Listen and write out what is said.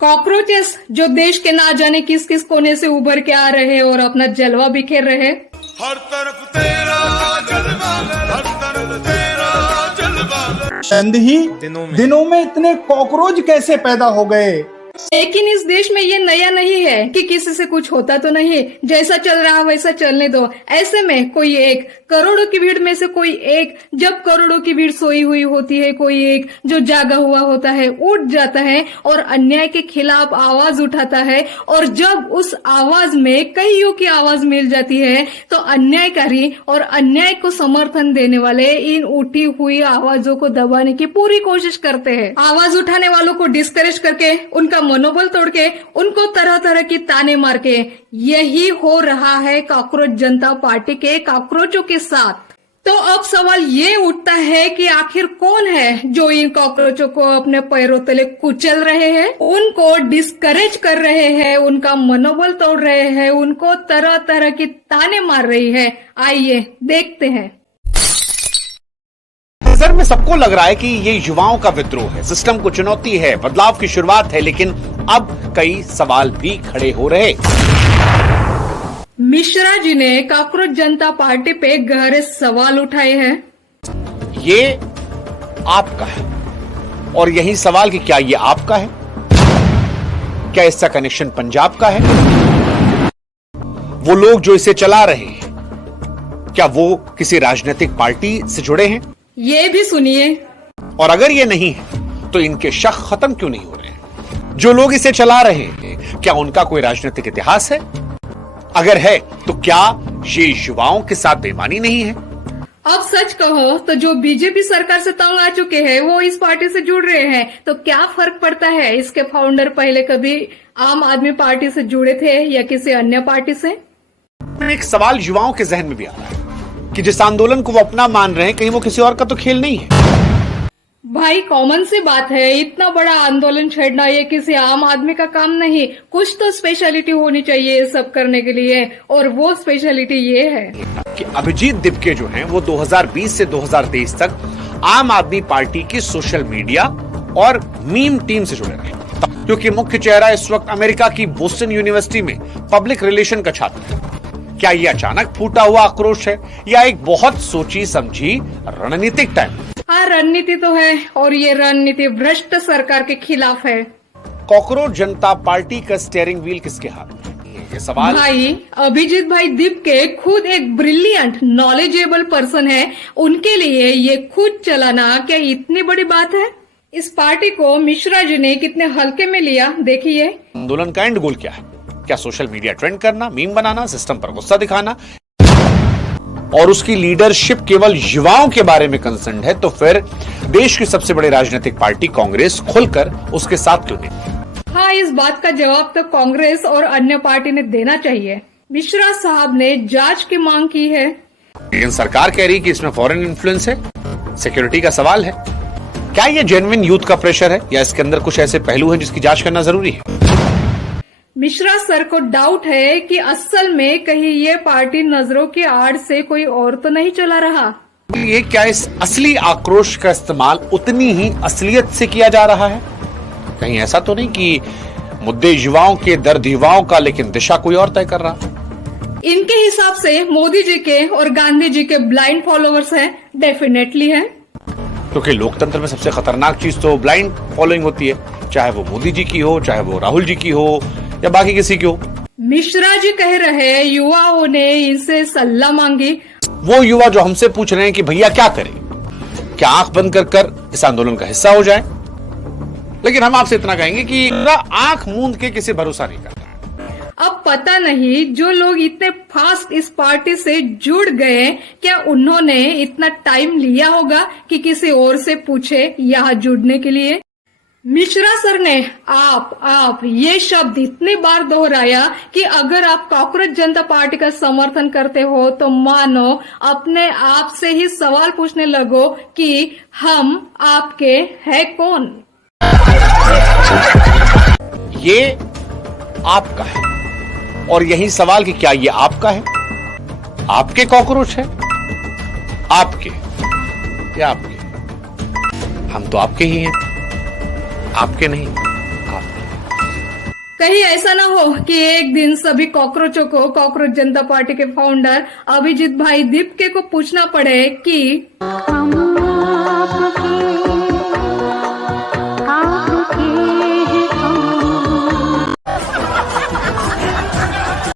Cockroaches जो देश के ना जाने किस किस कोने से उभर के आ रहे हैं और अपना जलवा बिखेर रहे हैं। हर तरफ तेरा जलवा, हर तरफ तेरा जलवा। चंद ही दिनों में इतने कॉकरोच कैसे पैदा हो गए? लेकिन इस देश में ये नया नहीं है कि किसी से कुछ होता तो नहीं, जैसा चल रहा वैसा चलने दो। ऐसे में कोई एक, करोड़ों की भीड़ में से कोई एक, जब करोड़ों की भीड़ सोई हुई होती है, कोई एक जो जागा हुआ होता है उठ जाता है और अन्याय के खिलाफ आवाज उठाता है। और जब उस आवाज में कईयों की आवाज मिल जाती है तो अन्यायकारी और अन्याय को समर्थन देने वाले इन उठी हुई आवाजों को दबाने की पूरी कोशिश करते हैं। आवाज उठाने वालों को डिस्करेज करके, उनका मनोबल तोड़ के, उनको तरह तरह की ताने मार के। यही हो रहा है कॉकरोच जनता पार्टी के कॉकरोचों के साथ। तो अब सवाल ये उठता है कि आखिर कौन है जो इन कॉकरोचों को अपने पैरों तले कुचल रहे हैं, उनको डिस्करेज कर रहे हैं, उनका मनोबल तोड़ रहे हैं, उनको तरह तरह की ताने मार रही है। आइए देखते हैं। नजर में सबको लग रहा है कि ये युवाओं का विद्रोह है, सिस्टम को चुनौती है, बदलाव की शुरुआत है, लेकिन अब कई सवाल भी खड़े हो रहे। मिश्रा जी ने कॉकरोच जनता पार्टी पे गहरे सवाल उठाए हैं। ये आपका है और यही सवाल कि क्या ये आपका है, क्या इसका कनेक्शन पंजाब का है, वो लोग जो इसे चला रहे हैं क्या वो किसी राजनीतिक पार्टी से जुड़े हैं? ये भी सुनिए। और अगर ये नहीं है तो इनके शक खत्म क्यों नहीं हो रहे हैं? जो लोग इसे चला रहे हैं क्या उनका कोई राजनीतिक इतिहास है? अगर है तो क्या ये युवाओं के साथ बेईमानी नहीं है? अब सच कहो तो जो बीजेपी सरकार से तंग आ चुके हैं वो इस पार्टी से जुड़ रहे हैं, तो क्या फर्क पड़ता है इसके फाउंडर पहले कभी आम आदमी पार्टी से जुड़े थे या किसी अन्य पार्टी से? एक सवाल युवाओं के जहन में भी आ रहा है कि जिस आंदोलन को वो अपना मान रहे हैं कहीं वो किसी और का तो खेल नहीं है। भाई कॉमन सी बात है, इतना बड़ा आंदोलन छेड़ना ये किसी आम आदमी का काम नहीं। कुछ तो स्पेशलिटी होनी चाहिए ये सब करने के लिए, और वो स्पेशलिटी ये है कि अभिजीत दिपके जो हैं वो 2020 से 2023 तक आम आदमी पार्टी की सोशल मीडिया और मीम टीम से जुड़े रहे, क्योंकि मुख्य चेहरा इस वक्त अमेरिका की बोस्टन यूनिवर्सिटी में पब्लिक रिलेशन का छात्र है। क्या ये अचानक फूटा हुआ आक्रोश है या एक बहुत सोची समझी रणनीतिक टाइम? हाँ, रणनीति तो है, और ये रणनीति भ्रष्ट सरकार के खिलाफ है। कॉकरोच जनता पार्टी का स्टीयरिंग व्हील किसके हाथ में? ये सवाल भाई अभिजीत भाई दिपके खुद एक ब्रिलियंट नॉलेजेबल पर्सन है, उनके लिए ये खुद चलाना क्या इतनी बड़ी बात है? इस पार्टी को मिश्रा जी ने कितने हल्के में लिया देखिए। आंदोलन का एंड गोल क्या है? क्या सोशल मीडिया ट्रेंड करना, मीम बनाना, सिस्टम पर गुस्सा दिखाना? और उसकी लीडरशिप केवल युवाओं के बारे में कंसर्न है तो फिर देश की सबसे बड़ी राजनीतिक पार्टी कांग्रेस खुलकर उसके साथ क्यों नहीं? हाँ, इस बात का जवाब तो कांग्रेस और अन्य पार्टी ने देना चाहिए। मिश्रा साहब ने जांच की मांग की है, लेकिन सरकार कह रही कि इसमें फॉरेन इन्फ्लुएंस है, सिक्योरिटी का सवाल है। क्या ये जेन्युइन यूथ का प्रेशर है या इसके अंदर कुछ ऐसे पहलू हैं जिसकी जांच करना जरूरी है? मिश्रा सर को डाउट है कि असल में कहीं ये पार्टी नजरों की आड़ से कोई और तो नहीं चला रहा। ये क्या इस असली आक्रोश का इस्तेमाल उतनी ही असलियत से किया जा रहा है? कहीं ऐसा तो नहीं कि मुद्दे युवाओं के, दर्द युवाओं का, लेकिन दिशा कोई और तय कर रहा? इनके हिसाब से मोदी जी के और गांधी जी के ब्लाइंड फॉलोअर्स हैं, डेफिनेटली हैं। क्योंकि लोकतंत्र में सबसे खतरनाक चीज तो ब्लाइंड फॉलोइंग होती है, चाहे वो मोदी जी की हो, चाहे वो राहुल जी की हो या बाकी किसी की हो। मिश्रा जी कह रहे हैं युवाओं ने इनसे सलाह मांगी। वो युवा जो हमसे पूछ रहे हैं कि भैया क्या करें, क्या आंख बंद कर इस आंदोलन का हिस्सा हो जाए? लेकिन हम आपसे इतना कहेंगे कि आंख मूंद के किसी भरोसा नहीं करना। अब पता नहीं जो लोग इतने फास्ट इस पार्टी से जुड़ गए, क्या उन्होंने इतना टाइम लिया होगा कि किसी और से पूछे यहाँ जुड़ने के लिए? मिश्रा सर ने आप ये शब्द इतनी बार दोहराया कि अगर आप कॉकरोच जनता पार्टी का समर्थन करते हो तो मानो अपने आप से ही सवाल पूछने लगो कि हम आपके है कौन? ये आपका है और यही सवाल कि क्या ये आपका है? आपके कॉकरोच है? आपके या आपके? हम तो आपके ही हैं, आपके नहीं, आपके। कहीं ऐसा ना हो कि एक दिन सभी कॉकरोचों को कॉकरोच जनता पार्टी के फाउंडर अभिजीत भाई दीपके को पूछना पड़े कि हम